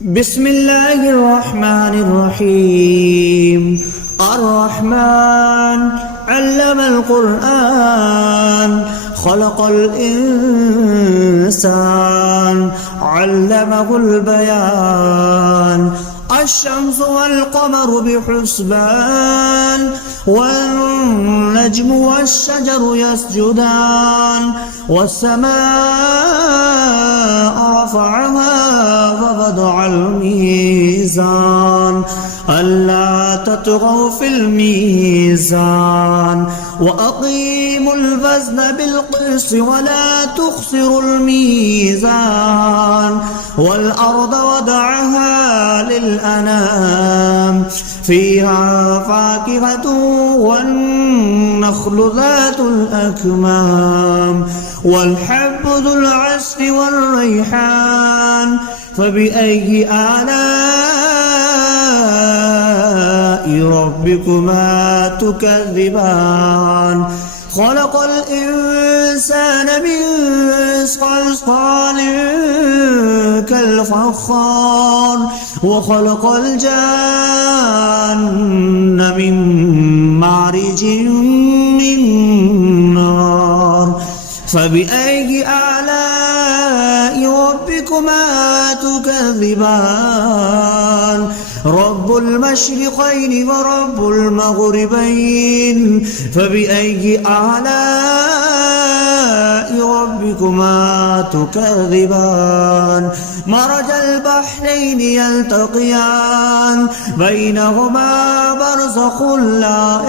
بسم الله الرحمن الرحيم. الرحمن علم القرآن خلق الإنسان علمه البيان. الشمس والقمر بحسبان والنجم والشجر يسجدان والسماء رفعها ووضع الميزان ألا تطغوا في الميزان وأقيموا الوزن بالقسط ولا تخسروا الميزان والأرض وضعها للأنام فيها فاكهة والنخل ذات الأكمام والحب ذو العصف والريحان فبأي آلاء ربكما تكذبان. خلق الإنسان من صلصال كالفخار وخلق الجان من مارج من نار فبأي آلاء ربكما تكذبان. رب المشرقين ورب المغربين فبأي آلاء ربكما تكذبان. مرج البحرين يلتقيان بينهما برزخ لا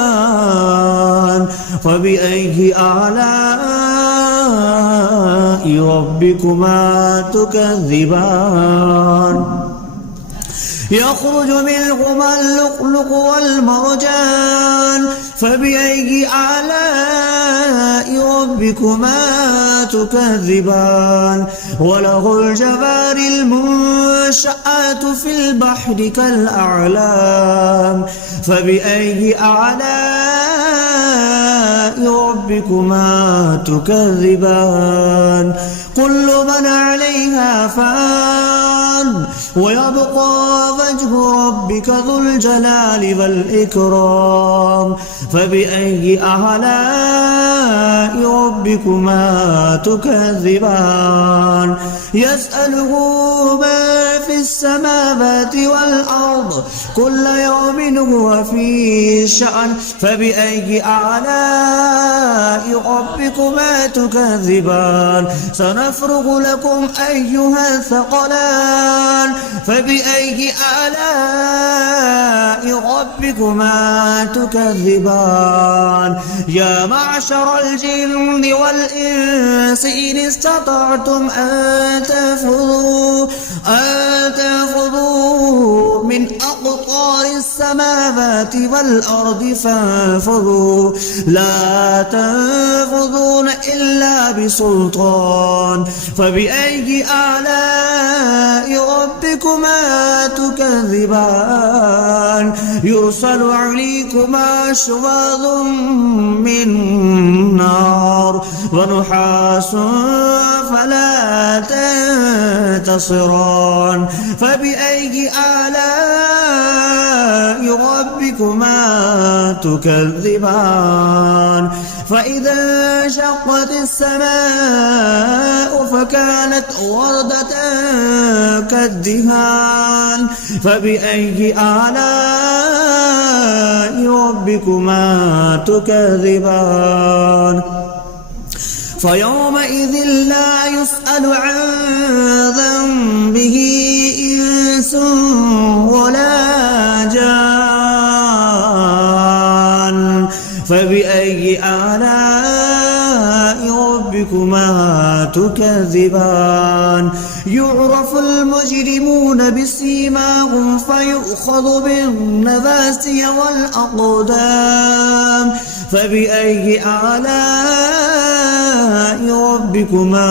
يبغيان فبأي آلاء ربكما تكذبان. يخرج منهما اللؤلؤ والمرجان فبأي آلاء ربكما تكذبان. وله الجوار المنشآت في البحر كالأعلام فبأي آلاء ربكما تكذبان. كل من عليها فان ويبقى وجه ربك ذو الجلال والإكرام فبأي آلاء ربكما تكذبان. يسأله ما في السماوات والأرض كل يوم هو في شأن فبأي آلاء ربكما تكذبان. سنفرغ لكم أيها الثقلان فبأي آلاء ربكما تكذبان. يا معشر الجن والإنس إن استطعتم أن تنفذوا من أقطار السماوات والأرض فانفذوا لا تنفذون إلا بسلطان فبأي آلاء ربكما تكذبان. يرسل عليكما شواظ من نار ونحاس فلا تنتصران فبأي آلاء ربكما تكذبان. فإذا انشقت السماء فكانت وردة كالدهان فبأي آلاء ربكما تكذبان. فيومئذ لا يسأل عن ذنبه إنس ولا جان فبأي آلاء ربكما تكذبان. يعرف المجرمون بسيماهم فيؤخذ بالنواسي والأقدام فبأي آلاء ربكما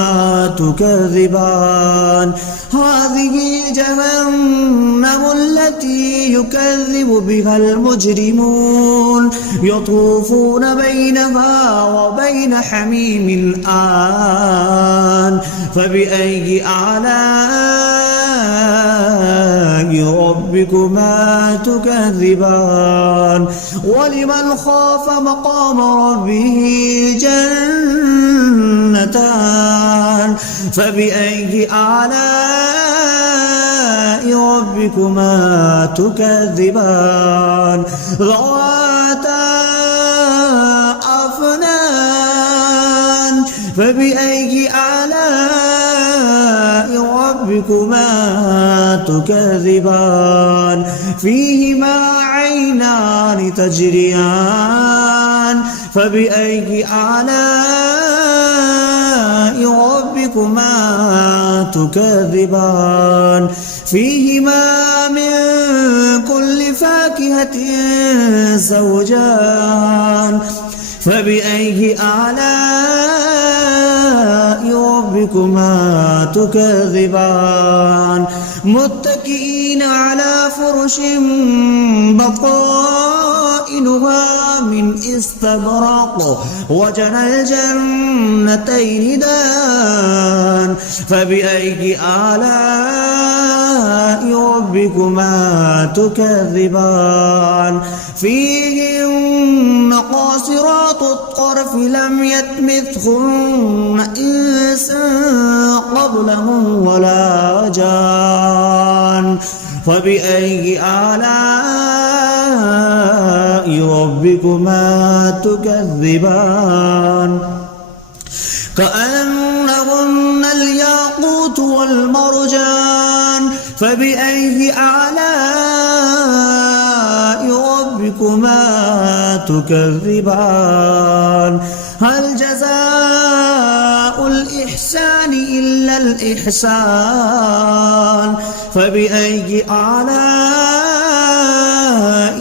تكذبان. هذه جهنم التي يكذب بها المجرمون يطوفون بينها وبين حميم آن فبأي آلاء ربكما تكذبان ولمن خاف مقام ربه جنتان فبأي آلاء ربكما تكذبان ذواتا أفنان فبأي آلاء ربكما تكذبان فيهما عينان تجريان فبأي آلاء ربكما تكذبان فيهما من كل فاكهة زوجان فبأي آلاء ربكما تكذبان متكئين على فرش بطائنها من استبرق وجنى الجنتين دان فبأي آلاء ربكما تكذبان فيهن قاصرات الطرف لم يطمثهن إنس قبلهم ولا جان فبأي آلاء ربكما تكذبان كأنهن الياقوت والمرجان فبأي آلاء ربكما تكذبان هل جزاء الإحسان إلا الإحسان فبأي آلاء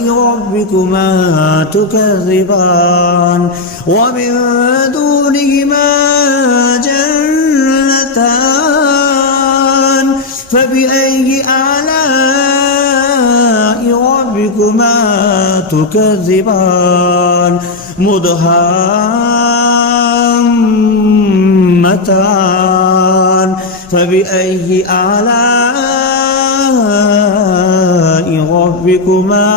ربكما تكذبان ومن دونهما جنتان فبأي آلاء ربكما تكذبان مدهامتان فبأي آلاء ربكما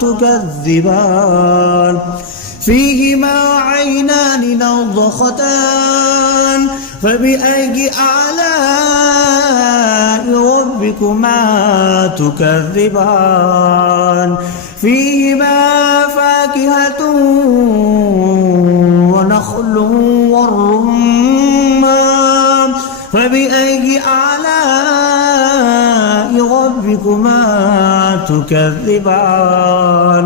تكذبان فيهما عينان نضختان فبأي آلاء ربكما تكذبان فيهما فاكهة ونخل والرمان فبأي آلاء ربكما تكذبان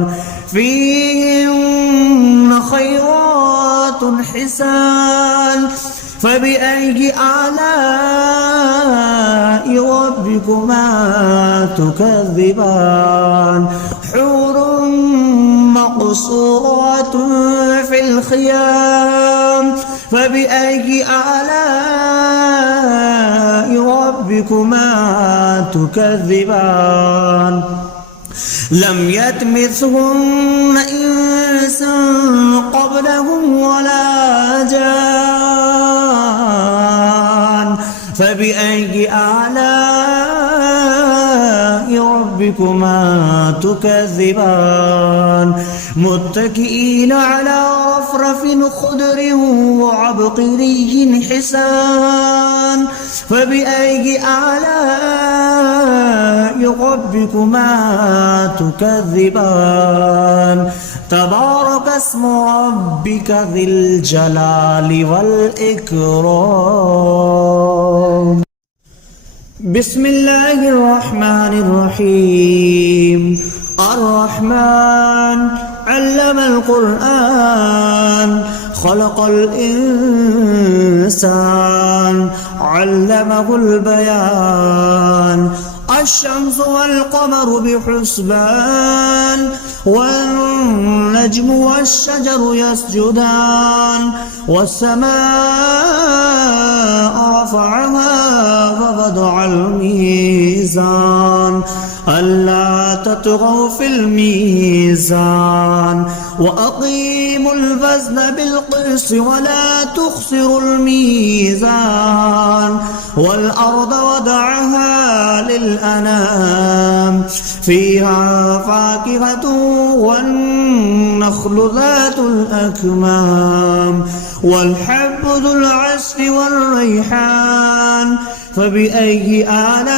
فيهن خيرات حسان فبأي آلاء ربكما تكذبان حور مقصورات في الخيام فبأي آلاء ربكما تكذبان لم يطمثهن إنس قبلهم ولا جان فبأي آلاء ربكما تكذبان متكئين على رفرف خضر وعبقري حسان فبأي آلاء ربكما تكذبان تبارك اسم ربك ذي الجلال والإكرام بسم الله الرحمن الرحيم الرحمن علم القرآن خلق الإنسان علمه البيان الشمس والقمر بحسبان والنجم والشجر يسجدان والسماء رفعها ووضع الميزان ألا تطغوا في الميزان وأقيموا الوزن بالقسط ولا تخسروا الميزان والأرض وضعها للأنام فيها فاكهة والنخل ذات الأكمام والحب ذو العصف والريحان فبأي آلاء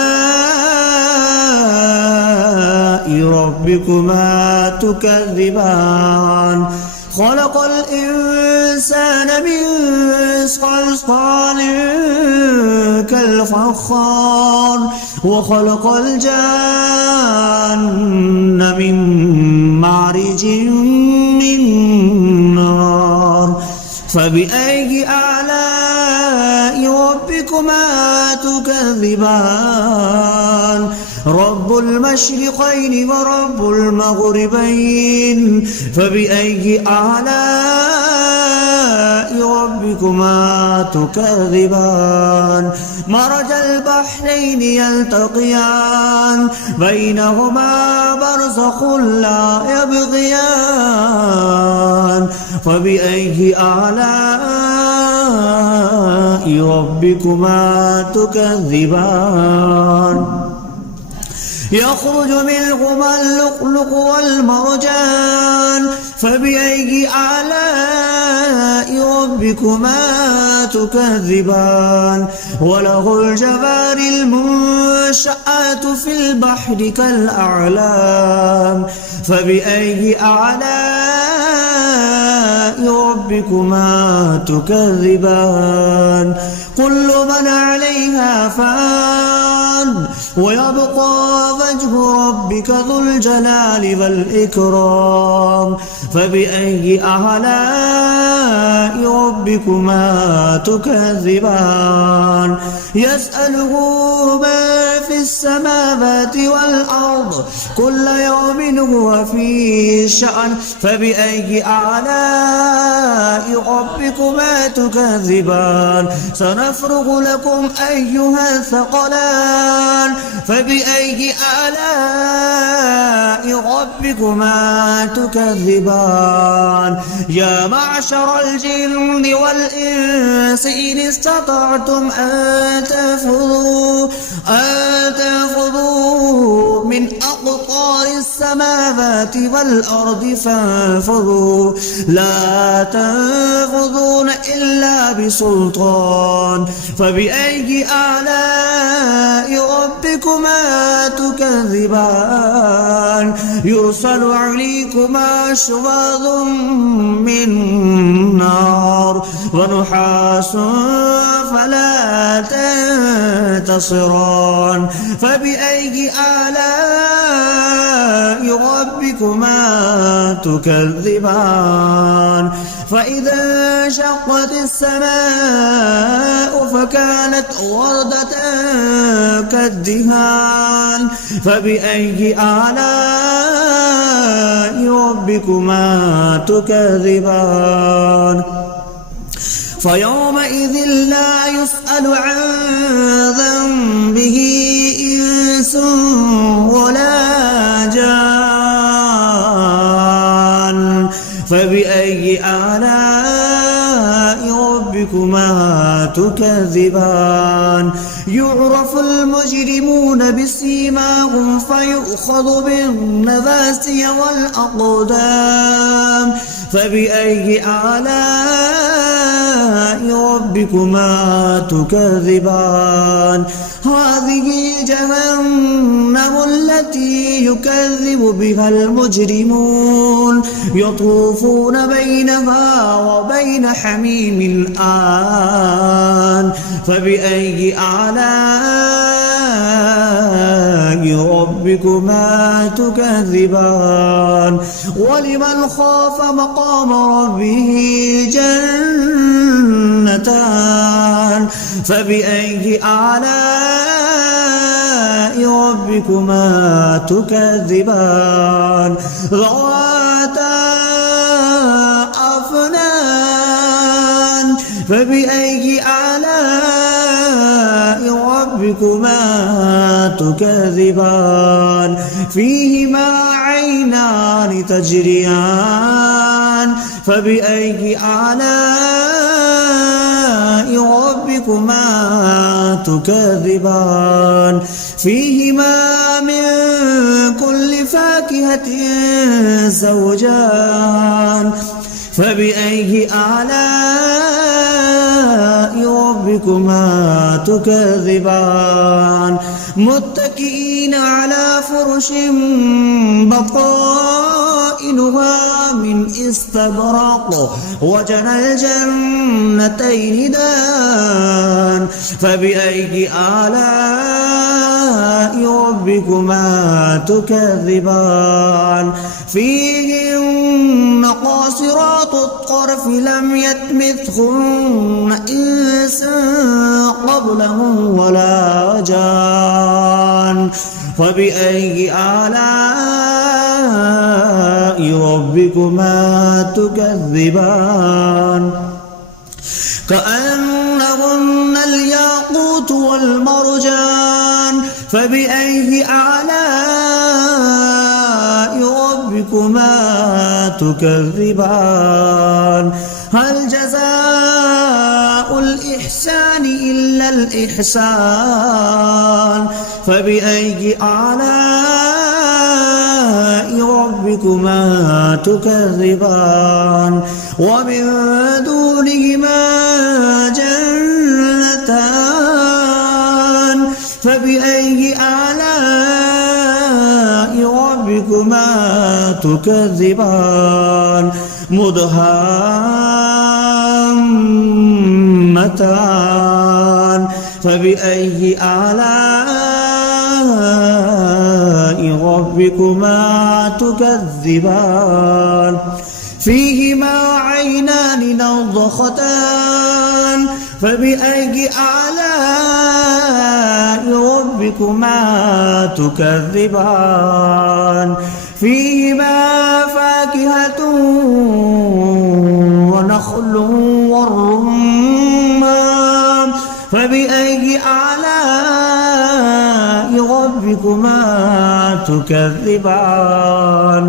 ربكما تكذبان خلق الإنسان من صلصال كالفخار وخلق الجان من مارج من نار فبأي آلاء ربكما تكذبان رب المشرقين ورب المغربين فبأي آلاء ربكما تكذبان مرج البحرين يلتقيان بينهما برزخ لا يبغيان فبأي آلاء ربكما تكذبان يخرج منهما اللؤلؤ والمرجان فبأي آلاء ربكما تكذبان وله الجوار المنشآت في البحر كالأعلام فبأي آلاء ربكما تكذبان كل من عليها فان ويبقى وجه ربك ذو الجلال والإكرام فبأي آلاء ربكما تكذبان يسأله من في السماوات والأرض كل يوم هو في شأن فبأي آلاء ربكما تكذبان سنفرغ لكم أيها الثقلان فبأي آلاء ربكما تكذبان يا معشر الجن والإنس إن استطعتم أن تنفذوا من أقطار السماوات والأرض فانفذوا لا تنفذون إلا بسلطان فبأي آلاء ربكما تكذبان يرسل عليكما شواظ من نار ونحاس فلا تنتصران فبأي آلاء ربكما تكذبان فإذا انشقت السماء فكانت وردة كالدهان فبأي آلاء ربكما تكذبان فيومئذ لا يسأل عن ذنبه إنس ولا جان فبأي آلاء ربكما تكذبان يعرف المجرمون بسيماهم فيؤخذ بالنواسي والأقدام فبأي آلاء ربكما تكذبان هذه جهنم التي يكذب بها المجرمون يطوفون بينها وبين حميم آن فبأي آلاء ربكما تكذبان ولمن خاف مقام ربه جنتان فبأي آلاء ربكما تكذبان ذواتا أفنان فبأي آلاء ربكما تكذبان فيهما عينان تجريان فبأي آلاء ربكما تكذبان فيهما من فاكهة زوجان فبأي آلاء ربكما تكذبان متكئين على فرش بطائنها من استبرق وجنى الجنتين دان فبأي آلاء ربكما تكذبان فيهن قاصرات الطرف لم يطمثهن إنس قبلهم ولا جان فبأي آلاء ربكما تكذبان كأنهن الياقوت والمرجان فبأي آلاء ربكما تكذبان هل جزاء الإحسان إلا الإحسان فبأي آلاء ربكما تكذبان ومن دونهما جنتان فبأي آلاء ربكما تكذبان مدهامتان فبأي آلاء ربكما تكذبان فيهما عينان نضختان فبأي آلاء ربكما تكذبان فيهما فاكهة ونخل والرمان فبأي آلاء ربكما تكذبان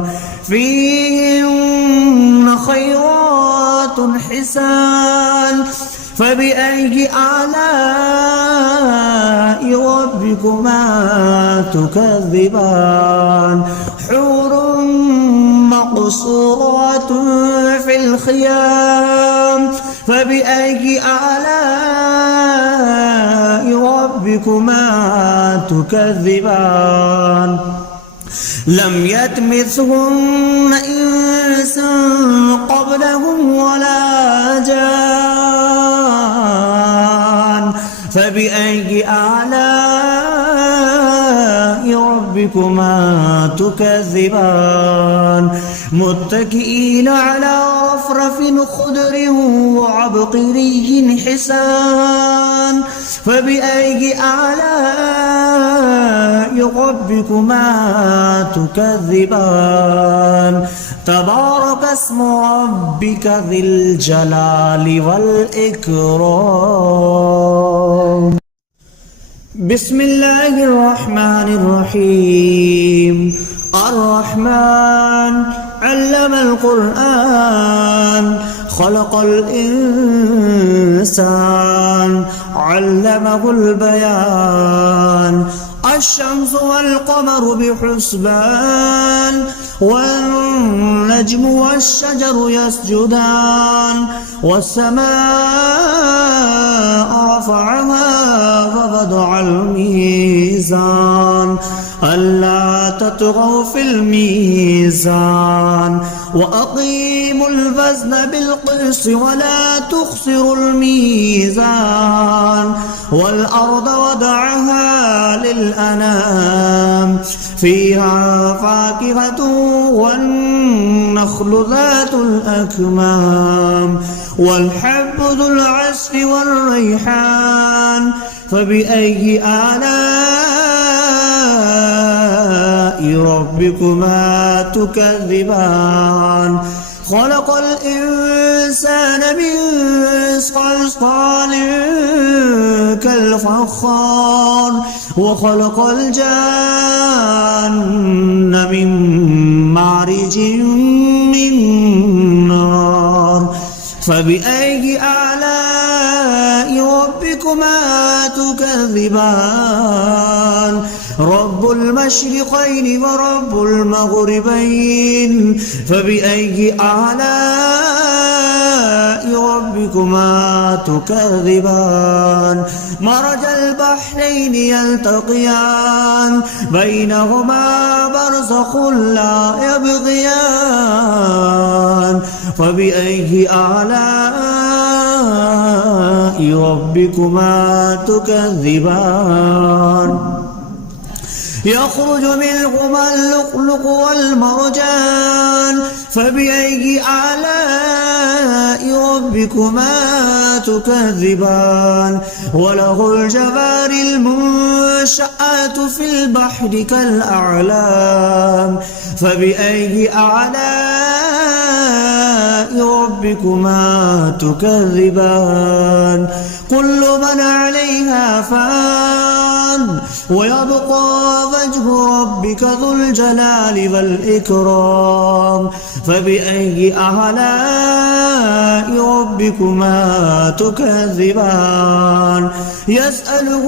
فيهن خيرات حسان فبأي آلاء ربكما تكذبان حور مقصورات في الخيام فبأي آلاء ربكما تكذبان لم يطمثهن إنس قبلهم ولا جان فبأي آلاء ربكما تكذبان متكئين على رفرف خضر وعبقري حسان فبأي آلاء ربكما تكذبان تبارك اسم ربك ذي الجلال والإكرام بسم الله الرحمن الرحيم الرحمن علم القرآن خلق الإنسان علمه البيان الشمس والقمر بحسبان والنجم والشجر يسجدان والسماء رفعها ووضع الميزان ألا تطغوا في الميزان وأقيموا الوزن بالقسط ولا تخسروا الميزان والأرض وضعها للأنام فيها فاكهة والنخل ذات الأكمام والحب ذو العصف والريحان فبأي آلاء ربكما تكذبان خلق الإنسان من صلصال كالفخار وخلق الجان من مارج من نار فبأي آلاء ربكما تكذبان رب المشرقين ورب المغربين فبأي آلاء ربكما تكذبان مرج البحرين يلتقيان بينهما برزخ لا يبغيان فبأي آلاء ربكما تكذبان يخرج منهما اللؤلؤ والمرجان فبأي آلاء ربكما تكذبان وله الجوار المنشآت في البحر كالأعلام فبأي آلاء ربكما تكذبان كل من عليها فان ويبقى وجه ربك ذو الجلال والإكرام فبأي آلاء ربكما تكذبان يسأله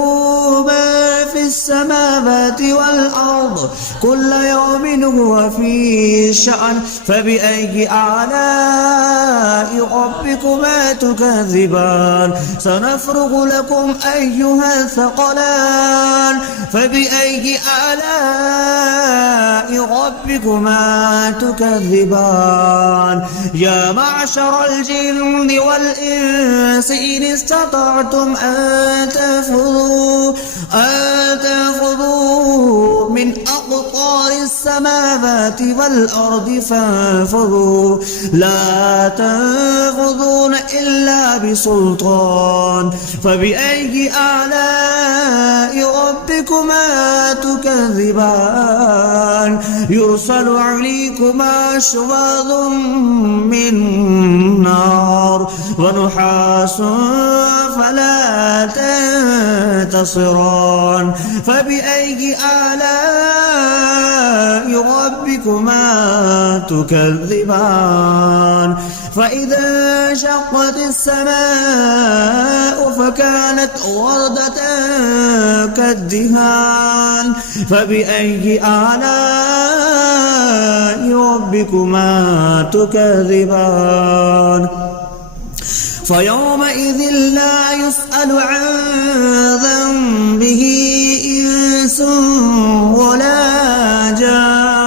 ما في السماوات والأرض كل يوم هو في شأن فبأي آلاء ربكما تكذبان سنفرغ لكم أيها الثقلان فبأي آلاء ربكما تكذبان يا معشر الجن والإنس إن استطعتم أن تنفذوا من أقطار السماوات والأرض فانفذوا لا تنفذون إلا بسلطان فبأي آلاء ربكما تكذبان يرسل عليكما شواظ من نار ونحاس فلا تنتصران فبأي آلاء ربكما تكذبان فإذا انشقت السماء فكانت وردة كالدهان فبأي آلاء ربكما تكذبان فيومئذ لا يسأل عن ذنبه إنس ولا جان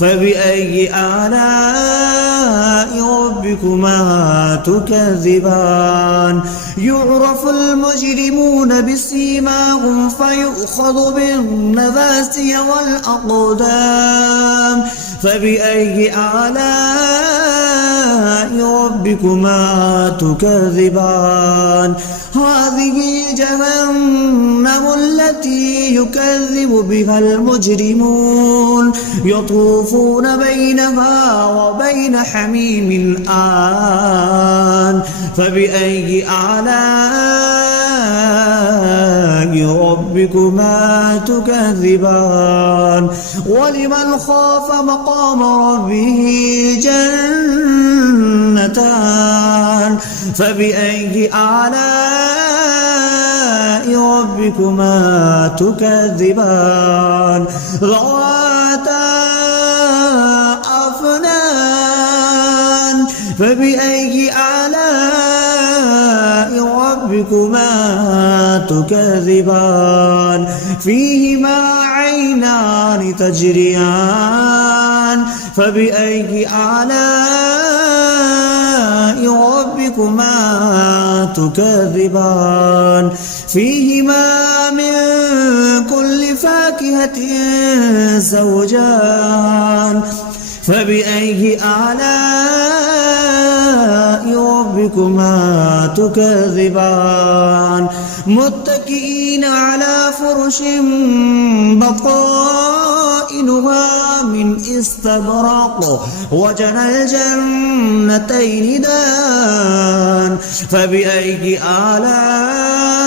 فبأي آلاء ربكما تكذبان يعرف المجرمون بسيماهم فيؤخذ بالنواسي والأقدام فبأي آلاء ربكما تكذبان هذه جهنم التي يكذب بها المجرمون يطوفون بينها وبين حميم آن فبأي آلاء ربكما تكذبان ولمن خاف مقام ربه جنتان فبأي آلاء ربكما تكذبان ذواتا أفنان فبأي آلاء ربكما تكذبان فيهما عينان تجريان فبأي آلاء ربكما تكذبان فيهما من كل فاكهة زوجان فبأي آلاء ربكما تكذبان متكئين على فرش بطائنها من استبرق وجنى الجنتين دان فبأي آلاء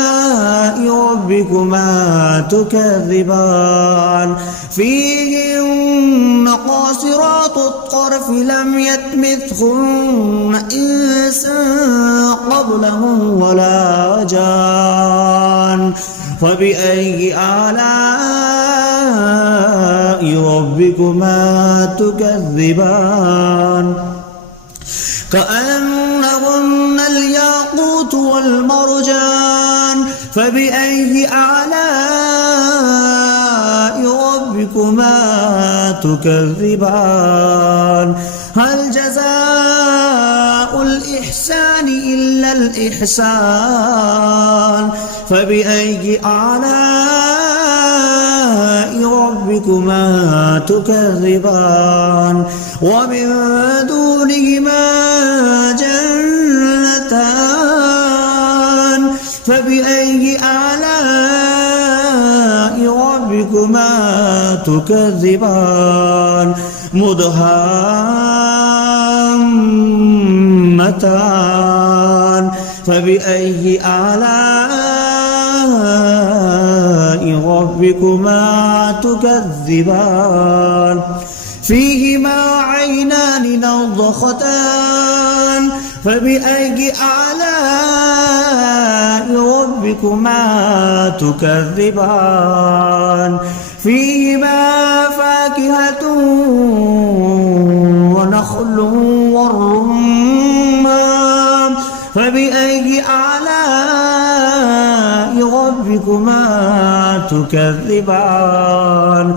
ربكما تكذبان فيهن قاصرات الطرف لم يطمثهن إنس قبلهم ولا جان فبأي آلاء ربكما تكذبان كأنهن الياقوت والمرجان فبأي آلاء ربكما تكذبان هل جزاء الإحسان إلا الإحسان فبأي آلاء ربكما تكذبان ومن دونهما جنتان فبأي آلاء ربكما تكذبان مدهامتان فبأي آلاء ربكما تكذبان فيهما عينان نضختان فبأي آلاء ربكما تكذبان فيهما فاكهة ونخل والرمان فبأي آلاء ربكما تكذبان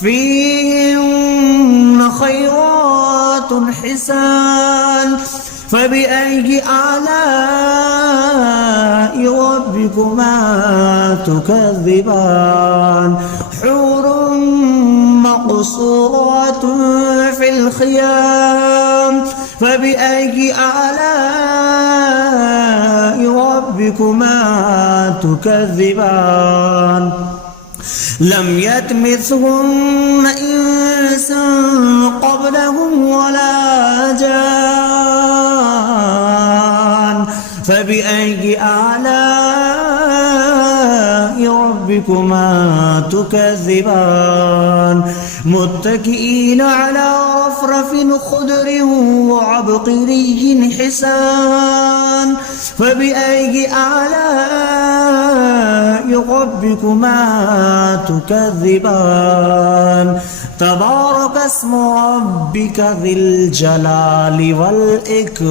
فيهن خيرات حسان فبأي آلاء ربكما تكذبان حور مقصورات في الخيام فبأي آلاء ربكما تكذبان لم يطمثهن إنس قبلهم ولا جان فبأي آلاء ربكما تكذبان متكئين على رفرف خضر وعبقري حسان فبأي آلاء ربكما تكذبان تبارك اسم ربك ذي الجلال والإكرام.